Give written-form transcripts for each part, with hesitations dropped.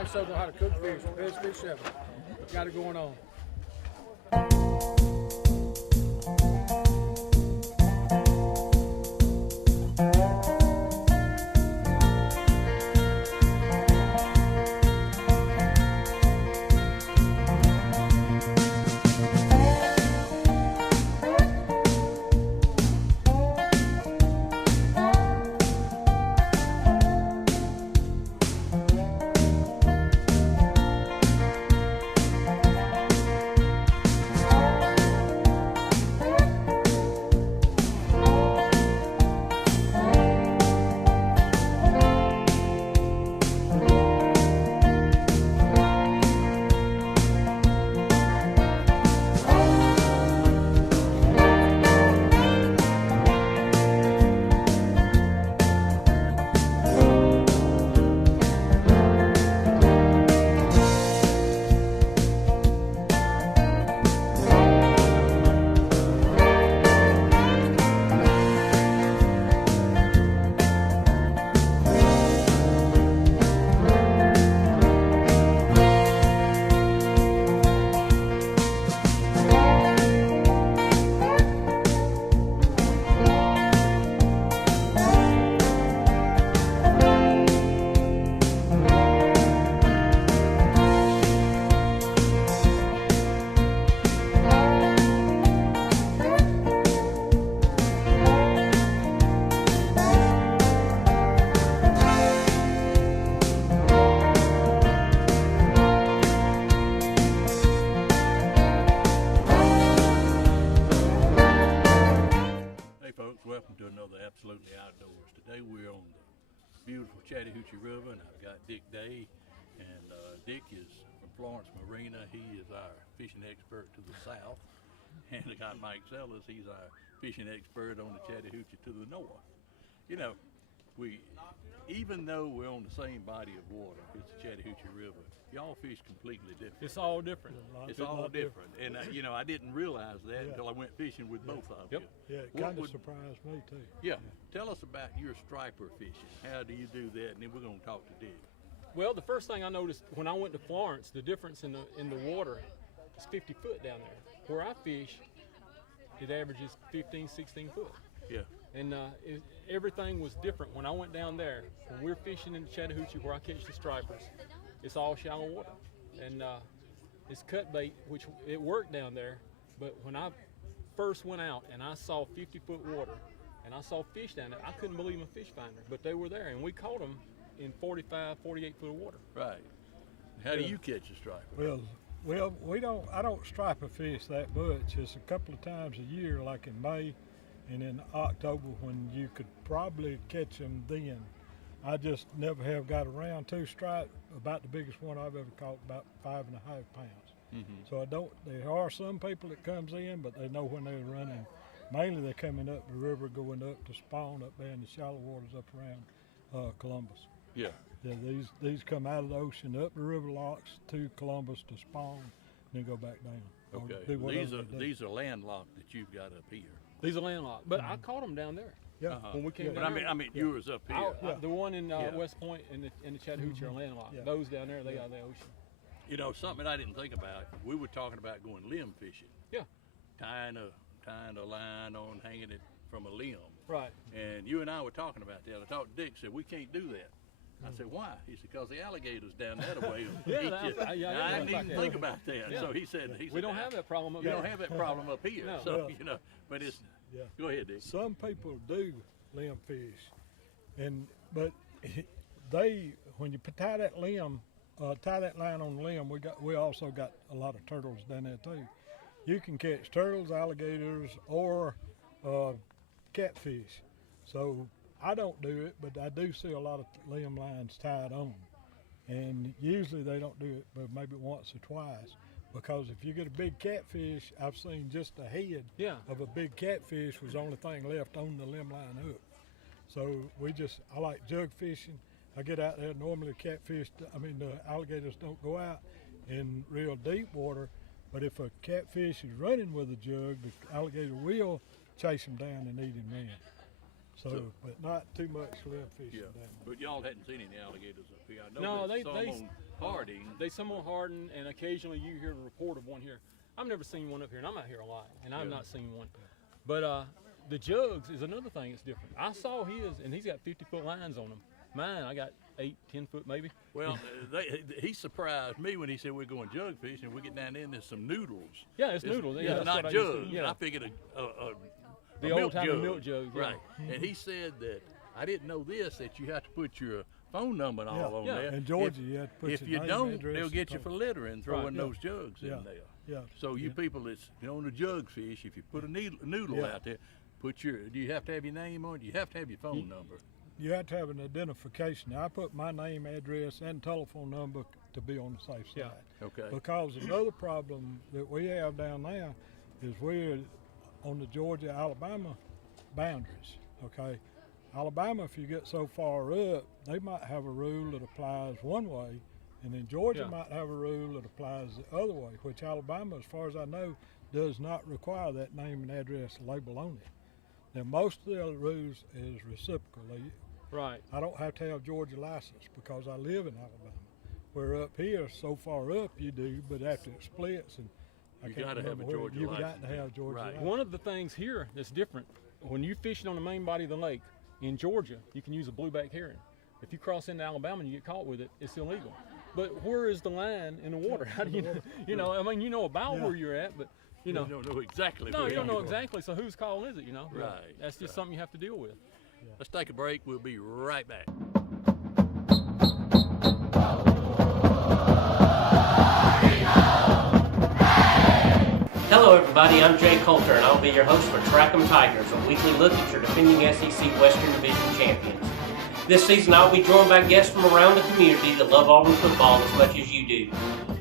I also know how to cook fish. Best fish ever. Got it going on. Welcome to another Absolutely Outdoors. Today we're on the beautiful Chattahoochee River, and I've got Dick Day, and Dick is from Florence Marina. He is our fishing expert to the south, and I got Mike Sellers. He's our fishing expert on the Chattahoochee to the north. You know, even though we're on the same body of water, it's the Chattahoochee River, y'all fish completely different. It's all different. It's all different. And you know, I didn't realize that until I went fishing with both of you. Yeah, it kind of surprised me too. Yeah. Tell us about your striper fishing. How do you do that? And then we're going to talk to Dick. Well, the first thing I noticed when I went to Florence, the difference in the water is 50 foot down there. Where I fish, it averages 15, 16 foot. Yeah. And everything was different when I went down there. When we're fishing in the Chattahoochee, where I catch the stripers, it's all shallow water, and it's cut bait, which it worked down there. But when I first went out and I saw 50-foot water and I saw fish down there, I couldn't believe my fish finder, but they were there, and we caught them in 45, 48 foot of water. Right. How do you catch a striper? Well, I don't stripe a fish that much. It's a couple of times a year, like in May and in October, when you could probably catch them then. I just never have got around to stripe. About the biggest one I've ever caught, about 5.5 pounds. So I don't. There are some people that comes in, but they know when they're running. Mainly they're coming up the river, going up to spawn up there in the shallow waters up around Columbus. Yeah. Yeah, these come out of the ocean, up the river locks to Columbus to spawn, and then go back down. Okay. These are landlocked that you've got up here. These are landlocked, but I caught them down there. Yeah. When we came But down I mean, yours up here. the one in Westpoint and the Chattahoochee are landlocked. Yeah. Those down there, they got the ocean. You know, something I didn't think about. We were talking about going limb fishing. Yeah. Tying a line on, hanging it from a limb. Right. And you and I were talking about that. I talked to Dick, said we can't do that. I said, why? He said, because the alligators down that way will eat you. I didn't even think about that. Yeah. So he said, we don't have that problem up You here. don't have that problem up here. No. So, you know, but it's, go ahead, Dick. Some people do limb fish, but when you tie that line on the limb, we also got a lot of turtles down there too. You can catch turtles, alligators, or catfish. So I don't do it, but I do see a lot of limb lines tied on, and usually they don't do it but maybe once or twice, because if you get a big catfish, I've seen just the head of a big catfish was the only thing left on the limb line hook. So I like jug fishing. I get out there, normally the alligators don't go out in real deep water, but if a catfish is running with a jug, the alligator will chase him down and eat him then. So, but not too much limb fishing down there. But y'all hadn't seen any alligators up here. I know No, there's some Harding. They somewhat harden, and occasionally you hear a report of one here. I've never seen one up here, and I'm out here a lot, and I've not seen one. But the jugs is another thing that's different. I saw his, and he's got 50-foot lines on them. Mine, I got 8, 10 foot maybe. Well, he surprised me when he said we're going jug fishing, and we get down there and there's some noodles. Yeah, it's noodles. Yeah, It's that's not what I used to- jugs. yeah. I figured The milk old-timey jug. milk jugs, yeah. Right. And he said that, I didn't know this, that you have to put your phone number and all on Yeah. there. In Georgia, you have to put If your you name, don't, address, they'll and get you for phone. littering, throwing Yeah. those jugs Yeah. in there. Yeah. So you people that's on the jug fish, if you put a noodle Yeah. out there, do you have to have your name on it? Do you have to have your phone number? You have to have an identification. I put my name, address, and telephone number to be on the safe side. Yeah. Okay. Because another problem that we have down there is we're on the Georgia-Alabama boundaries, okay? Alabama, if you get so far up, they might have a rule that applies one way, and then Georgia Yeah. might have a rule that applies the other way, which Alabama, as far as I know, does not require that name and address label on it. Now, most of the other rules is reciprocal. Right. I don't have to have Georgia license because I live in Alabama. Where up here, so far up you do, but after it splits, and I You can't gotta have a remember where, Georgia you've license. got to have Georgia Right. license. One of the things here that's different, when you're fishing on the main body of the lake in Georgia, you can use a blueback herring. If you cross into Alabama and you get caught with it, it's illegal. But where is the line in the water? How do you know? You know, I mean, you know about Yeah. where you're at, but you know, You don't know exactly no, where you don't know are. exactly. So whose call is it? You know, Right, That's just something you have to deal with. Let's take a break. We'll be right back. Hello everybody, I'm Jay Coulter and I'll be your host for Track 'em Tigers, a weekly look at your defending SEC Western Division champions. This season I'll be joined by guests from around the community that love Auburn football as much as you do.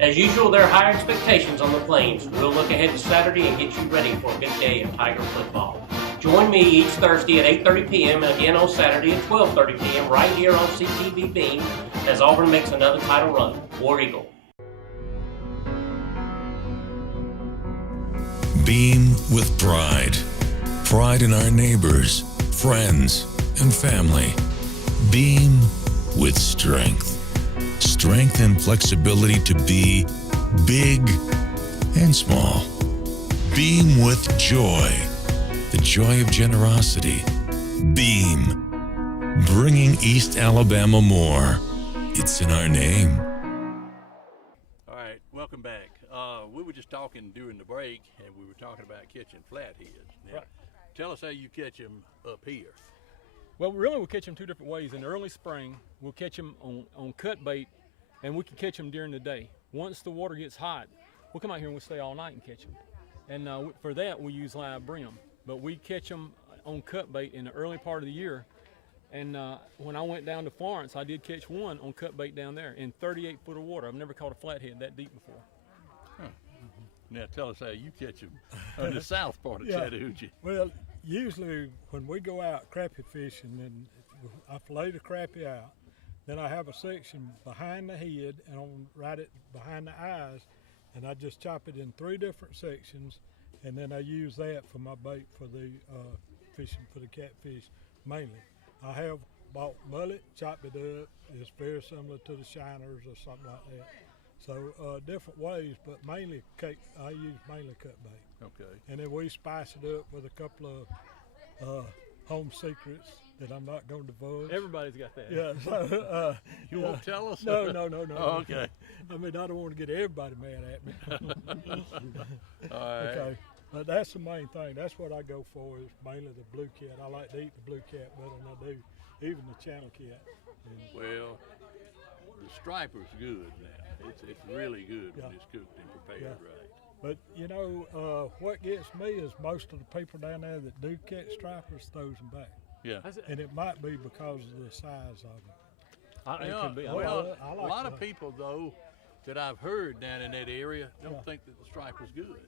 As usual, there are high expectations on the Plains. We'll look ahead to Saturday and get you ready for a good day of Tiger football. Join me each Thursday at 8:30 p.m. and again on Saturday at 12:30 p.m. right here on CTV Beam as Auburn makes another title run. War Eagle. Beam with pride. Pride in our neighbors, friends, and family. Beam with strength. Strength and flexibility to be big and small. Beam with joy. The joy of generosity. Beam. Bringing East Alabama more. It's in our name. All right, welcome back. We were just talking during the break, and we were talking about catching flatheads. Now, Right. tell us how you catch them up here. Well, really, we'll catch them two different ways. In the early spring, we'll catch them on cut bait, and we can catch them during the day. Once the water gets hot, we'll come out here and we'll stay all night and catch them. And for that, we use live brim. But we catch them on cut bait in the early part of the year. And when I went down to Florence, I did catch one on cut bait down there in 38 foot of water. I've never caught a flathead that deep before. Now, tell us how you catch them on the south part of Yeah. Chattahoochee. Well, usually when we go out crappie fishing, and I fillet the crappie out, then I have a section behind the head and right behind the eyes, and I just chop it in 3 different sections, and then I use that for my bait for the fishing for the catfish mainly. I have bought mullet, chopped it up. It's very similar to the shiners or something like that. So different ways, but mainly I use mainly cut bait. Okay. And then we spice it up with a couple of home secrets that I'm not going to divulge. Everybody's got that. Yeah, so, You won't tell us? No. Oh, okay. I mean, I don't want to get everybody mad at me. All right. Okay, but that's the main thing. That's what I go for is mainly the blue cat. I like to eat the blue cat better than I do even the channel cat. And Well, the striper's good now. It's really good Yeah. when it's cooked and prepared Yeah. right. But you know, what gets me is most of the people down there that do catch stripers throws them back, Yeah. and it might be because of the size of them. It could be. I Well, like I a like lot of that. people, though, that I've heard down in that area don't Yeah. think that the striper's good.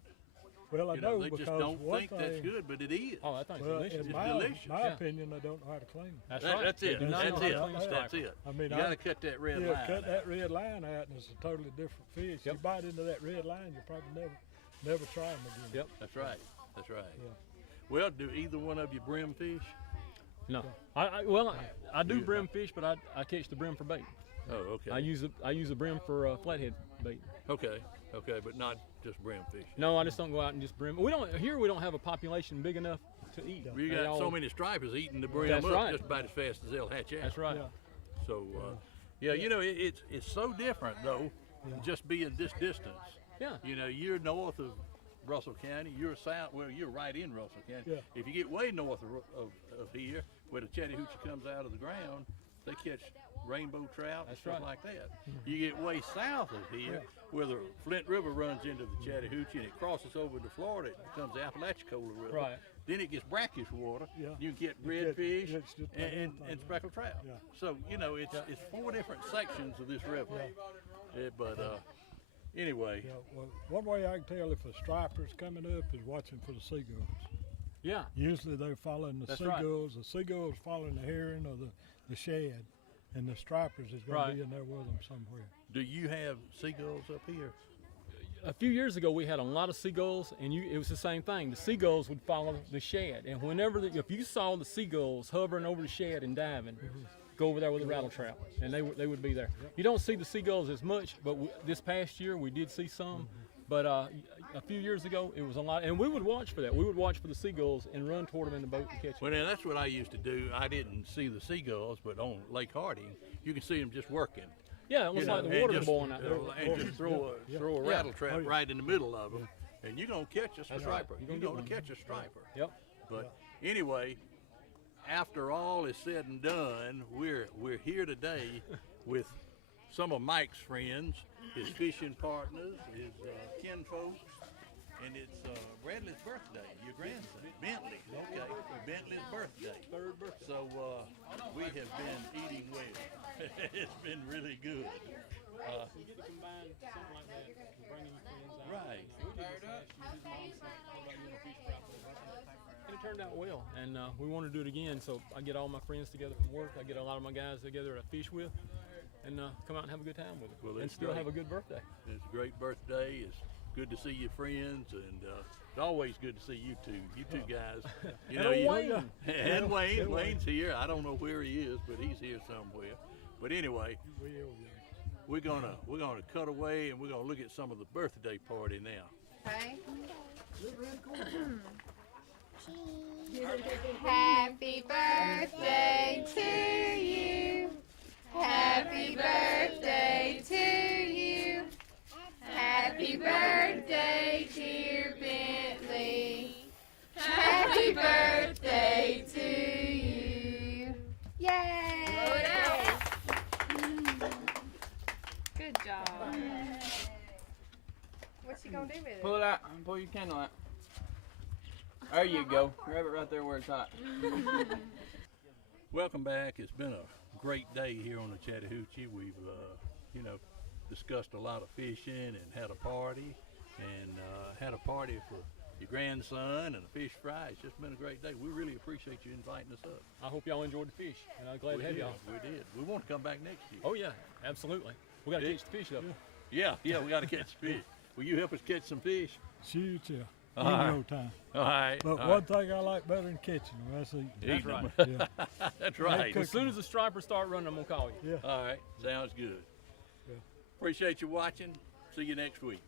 Well, I You know, know they because just don't one think thing, that's good, but it is. Oh, I think it's well, delicious. in It's my, delicious, my yeah. opinion, they don't know how to clean them. That's That- right. That's They it. do not That's know That's how to it. clean the That's striper. it. I mean, You got to cut that red line. cut out. that red line out, and it's a totally different fish. You Yep. bite into that red line, you probably never try them again. Yep. That's right. That's right. Yeah. Well, do either one of you brim fish? No. I do brim fish, but I catch the brim for bait. Oh, okay. I use a brim for flathead bait. Okay, but not just brim fishing. No, I just don't go out and just brim. We don't have a population big enough to eat. You got so many stripers eating the brim That's up right. just about as fast as they'll hatch out. That's right. Yeah. So, yeah, you know, it's so different though, just being this distance. Yeah. You know, you're north of Russell County, you're south, well, you're right in Russell County. Yeah. If you get way north of here, where the Chattahoochee comes out of the ground, they catch rainbow trout and stuff like that. You get way south of here, where the Flint River runs into the Chattahoochee and it crosses over to Florida, it becomes the Apalachicola River. Right. Then it gets brackish water. Yeah. You get You get- redfish it's just about and anything. speckled trout. Yeah. So, you know, it's 4 different sections of this river. But anyway, Yeah, well, one way I can tell if a striper's coming up is watching for the seagulls. Yeah. Usually they're following the That's right. seagulls. The seagulls following the heron or the shad, and the stripers is going to be in there with them somewhere. do you have seagulls up here? A few years ago, we had a lot of seagulls, and it was the same thing. The seagulls would follow the shad, and if you saw the seagulls hovering over the shad and diving, go over there with a rattle trap, and they would be there. You don't see the seagulls as much, but this past year we did see some. But a few years ago, it was a lot, and we would watch for that. We would watch for the seagulls and run toward them in the boat and catch them. Well, now that's what I used to do. I didn't see the seagulls, but on Lake Harding, you can see them just working. Yeah, it looks like the water's boiling out there. And just throw a rattle trap right in the middle of them, and you're gonna catch a striper. You're You're gonna gonna catch a striper. Yep. But anyway, after all is said and done, we're here today with some of Mike's friends, his fishing partners, his kinfolks, and it's Bradley's birthday, your grandson, Bentley. Okay, Bentley's birthday. Third birthday. So we have been eating well. It's been really good. You get to combine something like that, bringing your friends out. Right. And it turned out well, and we want to do it again. So I get all my friends together from work. I get a lot of my guys together to fish with, and come out and have a good time with it. Well, and that's still great. have a good birthday. It's a great birthday. It's good to see your friends, and it's always good to see you two. You two guys. You know, Wayne. And Wayne. Wayne's here. I don't know where he is, but he's here somewhere. But anyway, we're gonna cut away, and we're gonna look at some of the birthday party now. Okay. Happy birthday to you. Happy birthday to you. Happy birthday, dear Bentley. Happy birthday to you. Yay! Good job. What's she gonna do with it? Pull it out. Pull your candle out. There you go. Grab it right there where it's hot. Welcome back. It's been a great day here on the Chattahoochee. We've, discussed a lot of fishing and had a party, and had a party for your grandson and a fish fry. It's just been a great day. We really appreciate you inviting us up. I hope y'all enjoyed the fish, and I'm glad to have y'all. We did. We want to come back next year. Oh yeah, absolutely. We got to catch the fish though. Yeah, we got to catch fish. Will you help us catch some fish? Shoot, yeah. All In right. no time. All right. But all one thing I like better than catching them, that's eating. Eating right. them. Yeah. That's right. As soon as the stripers start running, I'm gonna call you. Yeah. All right. Sounds good. Yeah. Appreciate you watching. See you next week.